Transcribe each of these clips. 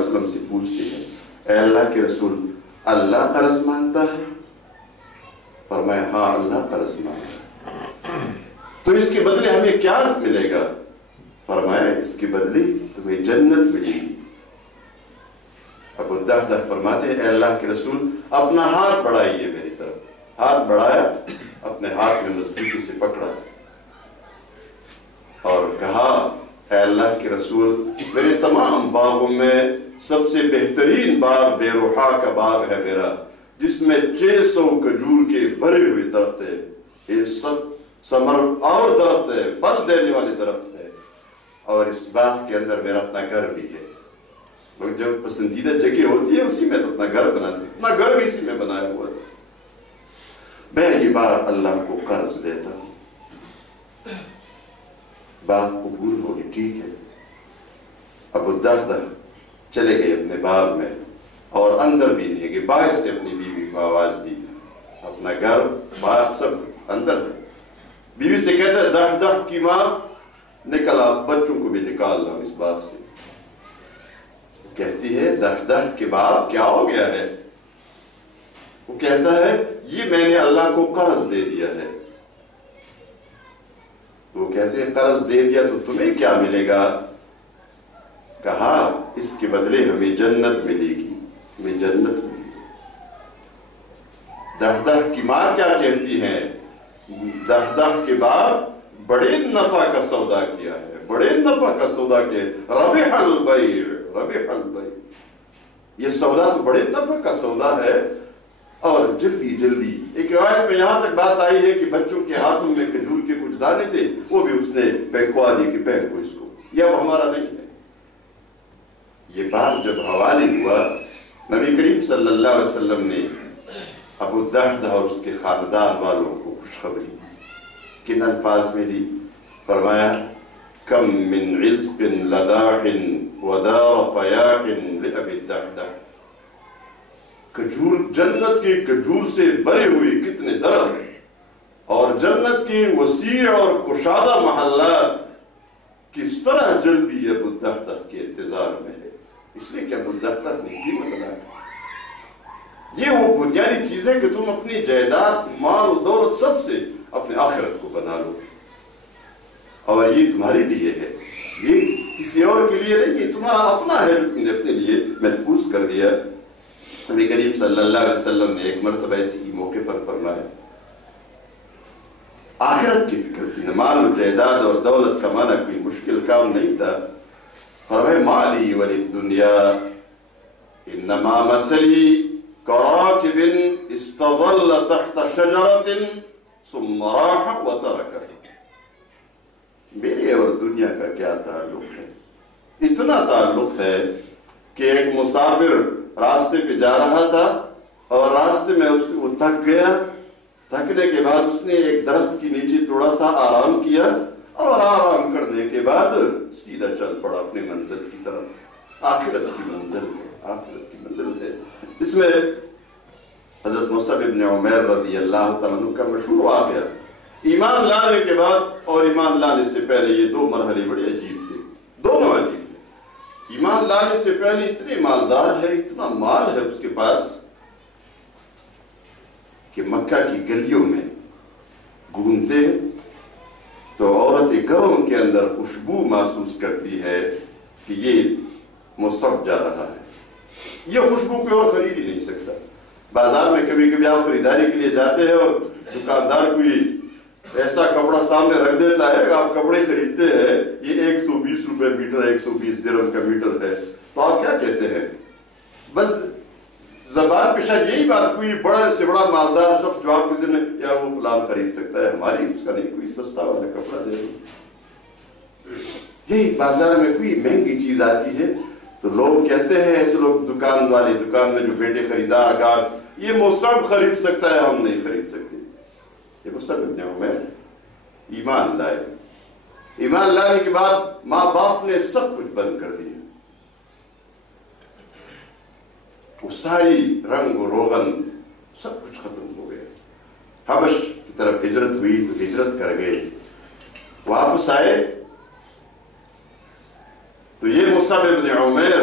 وسلم سے پوچھتے ہیں اے اللہ کے رسول اللہ قرض مانگتا ہے؟ فرمایا ہاں اللہ قرض مانگتا ہے۔ تو اس کے بدلے ہمیں کیا ملے گا؟ فرمایا اس کے بدلے تمہیں جنت ملے گی۔ ابو الدرداء فرماتے ہیں اے اللہ کے رسول اپنا ہاتھ بڑھائیے میری طرف۔ ہاتھ بڑھایا، اپنے ہاتھ میں مضبوطی سے پکڑا اور کہا اے اللہ کے رسول میرے تمام باغوں میں سب سے بہترین باغ بے روحا کا باغ ہے میرا، جس میں 600 کھجور کے بھرے ہوئے درخت ہے، یہ سب ثمر اور درخت ہے، پھل دینے والے درخت ہے، اور اس باغ کے اندر میرا اپنا گھر بھی ہے۔ لوگ جب پسندیدہ جگہ ہوتی ہے اسی میں تو اپنا گھر بناتے ہیں، اپنا گھر بھی اسی میں بنایا ہوا ہے۔ میں یہ بار اللہ کو قرض دیتا ہوں، باغ قبول ہوگی، ٹھیک ہے۔ ابو الدرداء چلے گئے اپنے باغ میں اور اندر بھی نہیں گئے، باہر سے اپنی بیوی کو آواز دی، اپنا گھر باغ سب اندر ہے۔ بیوی سے کہتا ہے دہدہ کی ماں نکلا، بچوں کو بھی نکال لاؤ اس باغ سے۔ کہتی ہے دہدہ کے باپ کیا ہو گیا ہے؟ وہ کہتا ہے یہ میں نے اللہ کو قرض دے دیا ہے۔ تو وہ کہتے ہیں قرض دے دیا تو تمہیں کیا ملے گا؟ کہا اس کے بدلے ہمیں جنت ملے گی، ہمیں جنت ملے گی۔ دہدہ کی ماں کیا کہتی ہیں؟ دہدہ کے باپ بڑے نفع کا سودا کیا ہے، بڑے نفع کا سودا کیا ہے، ربح البیع، ربح البیع، یہ سودا تو بڑے نفع کا سودا ہے۔ اور جلدی جلدی ایک روایت میں یہاں تک بات آئی ہے کہ بچوں کے ہاتھوں میں کھجور کے کچھ دانے تھے، وہ بھی اس نے پھینکوا دی کہ پھینکو اس کو، یہ اب ہمارا نہیں ہے۔ یہ بات جب حوالے ہوا، نبی کریم صلی اللہ علیہ وسلم نے ابو الدرداء اور اس کے خاندان والوں کو خوشخبری دی۔ کن الفاظ میں دی؟ فرمایا کم من رزق لداح ودار فیاح لأبی الدرداء، کھجور، جنت کے کھجور سے بھرے ہوئے کتنے درخت اور جنت کے وسیع اور کشادہ محلات کس طرح جلدی ابو الدرداء کے انتظار میں ہے، اس لیے کہ ابو الدرداء نے قیمت ادا کی۔ یہ وہ بنیادی چیز ہے کہ تم اپنی جائیداد، مال و دولت سب سے اپنے آخرت کو بنا لو، اور یہ تمہارے لیے ہے، یہ کسی اور کے لیے نہیں، یہ تمہارا اپنا ہے جو تم نے اپنے لیے محفوظ کر دیا۔ نبی کریم صلی اللہ علیہ وسلم نے ایک مرتبہ ایسی موقع پر فرمایا، آخرت کی فکر تھی، مال و جائیداد اور دولت کمانا کوئی مشکل کام نہیں تھا۔ فرمایا مالی وللدنیا انما مثلی کراکب استظل تحت شجرت ثم راح وترکہ، میرے اور دنیا کا کیا تعلق ہے؟ اتنا تعلق ہے کہ ایک مسافر راستے پہ جا رہا تھا اور راستے میں وہ تھک گیا، تھکنے کے بعد اس نے ایک درخت کی نیچے تھوڑا سا آرام کیا اور آرام کرنے کے بعد سیدھا چل پڑا اپنے منزل کی طرف۔ آخرت کی منزل ہے، آخرت کی منزل ہے۔ اس میں حضرت مصعب بن عمیر رضی اللہ تعالیٰ عنہ کا مشہور واقعہ، ایمان لانے کے بعد اور ایمان لانے سے پہلے یہ دو مرحلے بڑے عجیب تھے، دونوں عجیب تھے۔ ایمان لانے سے پہلے اتنے مالدار ہے، اتنا مال ہے اس کے پاس کہ مکہ کی گلیوں میں گھومتے تو عورتیں گھروں کے اندر خوشبو محسوس کرتی ہے کہ یہ مصعب جا رہا ہے۔ یہ خوشبو کوئی اور خرید ہی نہیں سکتا۔ بازار میں کبھی کبھی آپ خریداری کے لیے جاتے ہیں اور دکاندار کوئی ایسا کپڑا سامنے رکھ دیتا ہے کہ آپ کپڑے خریدتے ہیں، یہ 120 روپے میٹر، 120 درہم کا میٹر ہے، تو آپ کیا کہتے ہیں؟ بس زبان پہ شاید یہی بات، کوئی بڑا سے بڑا مالدار شخص جو آپ کے ذمہ یار وہ فلان خرید سکتا ہے، ہماری اس کا نہیں، کوئی سستا والا کپڑا دے دو۔ یہی بازار میں کوئی مہنگی چیز آتی ہے تو لوگ کہتے ہیں، ایسے لوگ دکان والے، دکان میں جو بیٹے خریدار گاہک، یہ مصعب خرید سکتا ہے، ہم نہیں خرید سکتے۔ یہ مصعب بن عمیر ایمان لائے، ایمان لانے کے بعد ماں باپ نے سب کچھ بند کر دیا، وہ ساری رنگ و روغن سب کچھ ختم ہو گیا۔ حبش کی طرف ہجرت ہوئی تو ہجرت کر گئے، واپس آئے تو یہ مصعب بن عمیر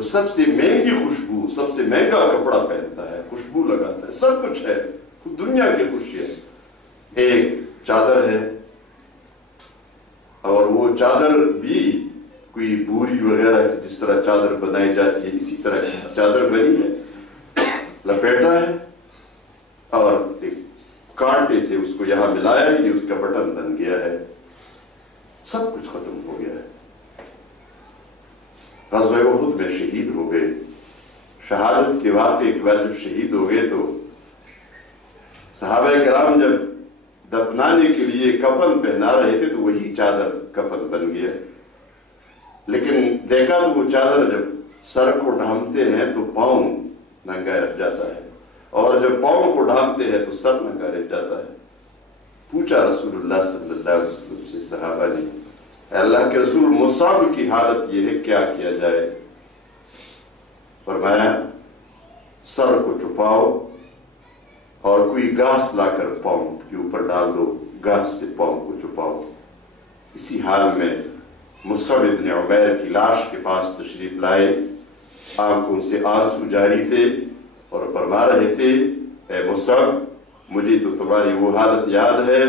جو سب سے مہنگی خوشبو، سب سے مہنگا کپڑا پہنتا ہے، خوشبو لگاتا ہے، سب کچھ ہے، دنیا کی خوشی ہے، ایک چادر ہے، اور وہ چادر بھی کوئی بوری وغیرہ سے جس طرح چادر بنائی جاتی ہے اسی طرح چادر بنی ہے، لپیٹا ہے اور ایک کانٹے سے اس کو یہاں ملایا ہے، یہ اس کا بٹن بن گیا ہے، سب کچھ ختم ہو گیا ہے۔ غزوہ احد میں شہید ہو گئے، شہادت کے واقعے کے بعد جب شہید ہو گئے تو صحابہ کرام جب دفنانے کے لیے کفن پہنا رہے تھے تو وہی چادر کفن بن گیا، لیکن دیکھا تو وہ چادر جب سر کو ڈھانپتے ہیں تو پاؤں ننگا رہ جاتا ہے، اور جب پاؤں کو ڈھانپتے ہیں تو سر ننگا رہ جاتا ہے۔ پوچھا رسول اللہ صلی اللہ علیہ وسلم سے صحابہ نے، اے اللہ کے رسول مصعب کی حالت یہ ہے، کیا کیا جائے؟ فرمایا سر کو چھپاؤ اور کوئی گھاس لا کر پاؤں کے اوپر ڈال دو، گھاس سے پاؤں کو چھپاؤ۔ اسی حال میں مصعب ابن عمیر کی لاش کے پاس تشریف لائے، آنکھوں سے آنسو جاری تھے اور فرما رہے تھے، اے مصعب مجھے تو تمہاری وہ حالت یاد ہے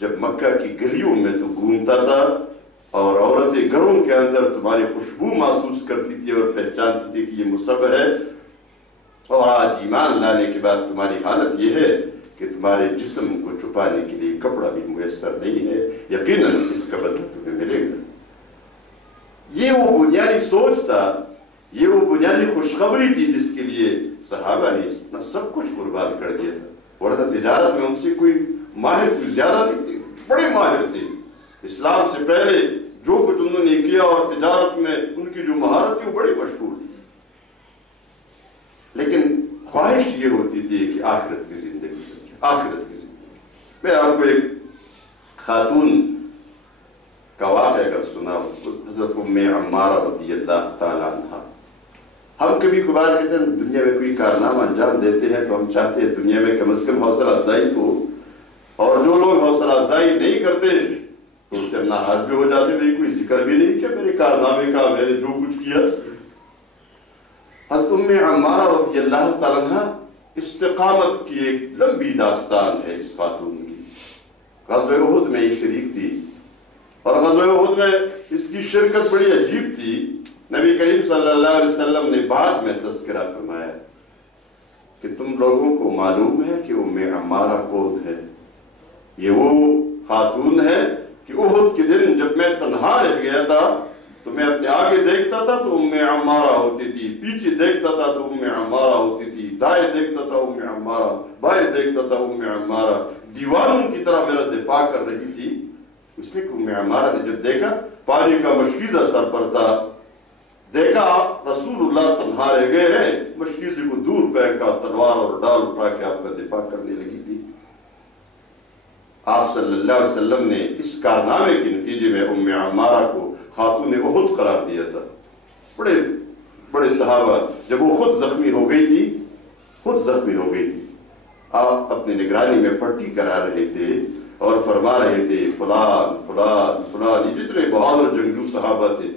جب مکہ کی گلیوں میں تو گھومتا تھا اور عورتیں گھروں کے اندر تمہاری خوشبو محسوس کرتی تھی اور پہچانتی تھی کہ یہ مصعب ہے، اور آج ایمان لانے کے بعد تمہاری حالت یہ ہے کہ تمہارے جسم کو چھپانے کے لیے کپڑا بھی میسر نہیں ہے، یقیناً اس کا بدلہ تمہیں ملے گا۔ یہ وہ بنیادی سوچ تھا، یہ وہ بنیادی خوشخبری تھی جس کے لیے صحابہ نے اپنا سب کچھ قربان کر دیا تھا، ورنہ تجارت میں ان سے کوئی ماہر کوئی زیادہ نہیں تھے، بڑے ماہر تھے۔ اسلام سے پہلے جو کچھ انہوں نے کیا اور تجارت میں ان کی جو مہارت تھی وہ بڑی مشہور تھی، لیکن خواہش یہ ہوتی تھی کہ آخرت کی زندگی، آخرت کی زندگی۔ میں آپ کو ایک خاتون کا واقعہ اگر سنا، حضرت ام عمارہ رضی اللہ تعالیٰ عنہ۔ ہم کبھی کبھار کہتے ہیں دنیا میں کوئی کارنامہ انجام دیتے ہیں تو ہم چاہتے ہیں دنیا میں کم از کم حوصلہ افزائی تو ہو، اور جو لوگ حوصلہ افزائی نہیں کرتے تو اس سے ناراض بھی ہو جاتے، بھئی کوئی ذکر بھی نہیں کیا میرے کارنامے کا، میں نے جو کچھ کیا۔ حضرت ام عمارہ رضی اللہ تعالیٰ عنہ استقامت کی ایک لمبی داستان ہے اس خاتون کی۔ غزوہ احد میں یہ شریک تھی، اور غزوہ احد میں اس کی شرکت بڑی عجیب تھی۔ نبی کریم صلی اللہ علیہ وسلم نے بعد میں تذکرہ فرمایا کہ تم لوگوں کو معلوم ہے کہ ام عمارہ کون ہے؟ یہ وہ خاتون ہے کہ احد کے دن جب میں تنہا رہ گیا تھا تو میں اپنے آگے دیکھتا تھا تو ام عمارہ ہوتی تھی، پیچھے دیکھتا تھا تو ام عمارہ ہوتی تھی، دائیں دیکھتا تھا ام عمارہ، بائیں دیکھتا تھا ام عمارہ، دیواروں کی طرح میرا دفاع کر رہی تھی۔ اس لیے کہ ام عمارہ نے جب دیکھا پانی کا مشکیزہ سر پر تھا، دیکھا رسول اللہ تنہا رہ گئے ہیں، مشکیزے کو دور پھینکا، تلوار اور ڈال اٹھا کے آپ کا دفاع کرنے لگی تھی۔ آپ صلی اللہ علیہ وسلم نے اس کارنامے کے نتیجے میں ام عمارہ کو خاتون احد قرار دیا تھا۔ بڑے بڑے صحابہ جب وہ خود زخمی ہو گئی تھی، آپ اپنی نگرانی میں پٹی کرا رہے تھے اور فرما رہے تھے فلان فلان فلان، یہ جتنے بہادر جنگجو صحابہ تھے،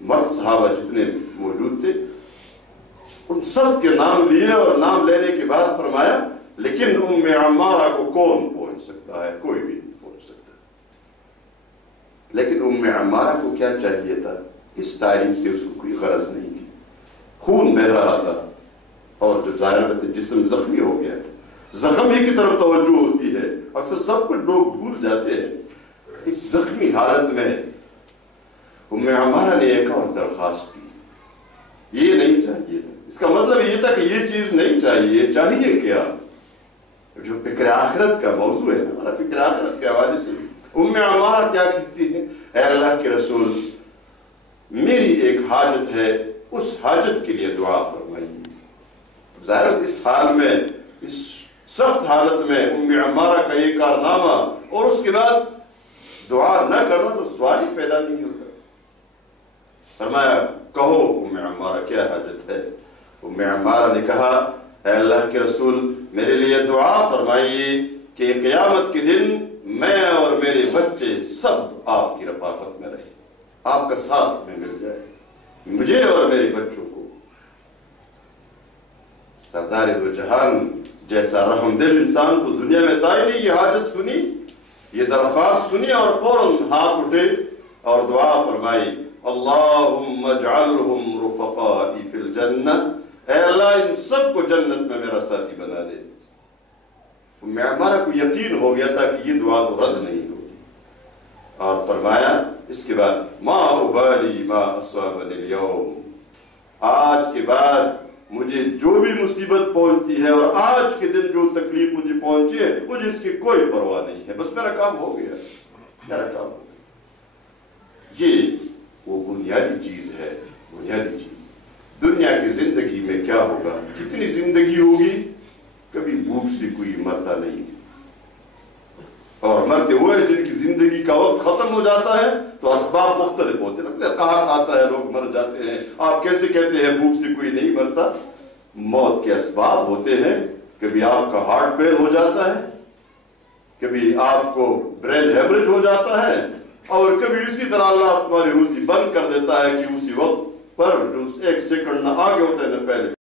مرد صحابہ جتنے موجود تھے، ان سب کے نام لیے اور نام لینے کے بعد فرمایا لیکن ام عمارہ کو کون پہنچ سکتا ہے؟ کوئی بھی نہیں پہنچ سکتا۔ لیکن ام عمارہ کو کیا چاہیے تھا؟ اس تعریف سے اس کو کوئی غرض نہیں تھی، خون بہ رہا تھا اور جو ظاہر جسم زخمی ہو گیا، زخم ہی کی طرف توجہ ہوتی ہے، اکثر سب کچھ لوگ بھول جاتے ہیں۔ اس زخمی حالت میں ام عمارہ نے ایک اور درخواست کی، یہ نہیں چاہیے تھا، اس کا مطلب یہ تھا کہ یہ چیز نہیں چاہیے، چاہیے کیا؟ جو فکر آخرت کا موضوع ہے، ہمارا فکر آخرت کے حوالے سے ام عمارہ کیا کہتی ہے؟ اے اللہ کے رسول، میری ایک حاجت ہے، اس حاجت کے لیے دعا فرمائیے۔ ظاہر اس حال میں، اس سخت حالت میں ام عمارہ کا یہ کارنامہ اور اس کے بعد دعا نہ کرنا تو سوال ہی پیدا نہیں ہوتا۔ فرمایا کہو ام عمارہ کیا حاجت ہے؟ ام عمارہ نے کہا اے اللہ کے رسول، میرے لیے دعا فرمائیے کہ قیامت کے دن میں اور میرے بچے سب آپ کی رفاقت میں رہیں، آپ کا ساتھ میں مل جائے، مجھے اور میرے بچوں کو سردار دو جہان جیسا رحم دل انسان تو دنیا میں تھا ہی نہیں. یہ حاجت سنی, یہ درخواست سنی اور فوراً ہاتھ اٹھے اور دعا فرمائی, اللہم اجعلہم رفقائی فی الجنہ, اے اللہ ان سب کو جنت میں میرا ساتھی بنا دے. ہمارا کو یقین ہو گیا تھا کہ یہ دعا تو رد نہیں ہوگی, اور فرمایا اس کے بعد ما ابالی ما اصابنی اليوم, آج کے بعد مجھے جو بھی مصیبت پہنچتی ہے اور آج کے دن جو تکلیف مجھے پہنچی ہے مجھے اس کی کوئی پرواہ نہیں ہے, بس میرا کام ہو گیا, میرا کام ہو گیا. یہ وہ بنیادی چیز ہے, بنیادی چیز. دنیا کی زندگی میں کیا ہوگا, کتنی زندگی ہوگی, کبھی بھوک سے کوئی مرتا نہیں, اور مرتے ہوئے جن کی زندگی کا وقت ختم ہو جاتا ہے تو اسباب مختلف ہوتے ہیں, قحط آتا ہے, لوگ مر جاتے ہیں. آپ کیسے کہتے ہیں بھوک سے کوئی نہیں مرتا؟ موت کے اسباب ہوتے ہیں, کبھی آپ کا ہارٹ فیل ہو جاتا ہے, کبھی آپ کو برین ہیمریج ہو جاتا ہے, اور کبھی اسی طرح اللہ تمہاری روزی بند کر دیتا ہے کہ اسی وقت پر جو ایک سیکنڈ نہ آگے ہوتا ہے نہ پہلے.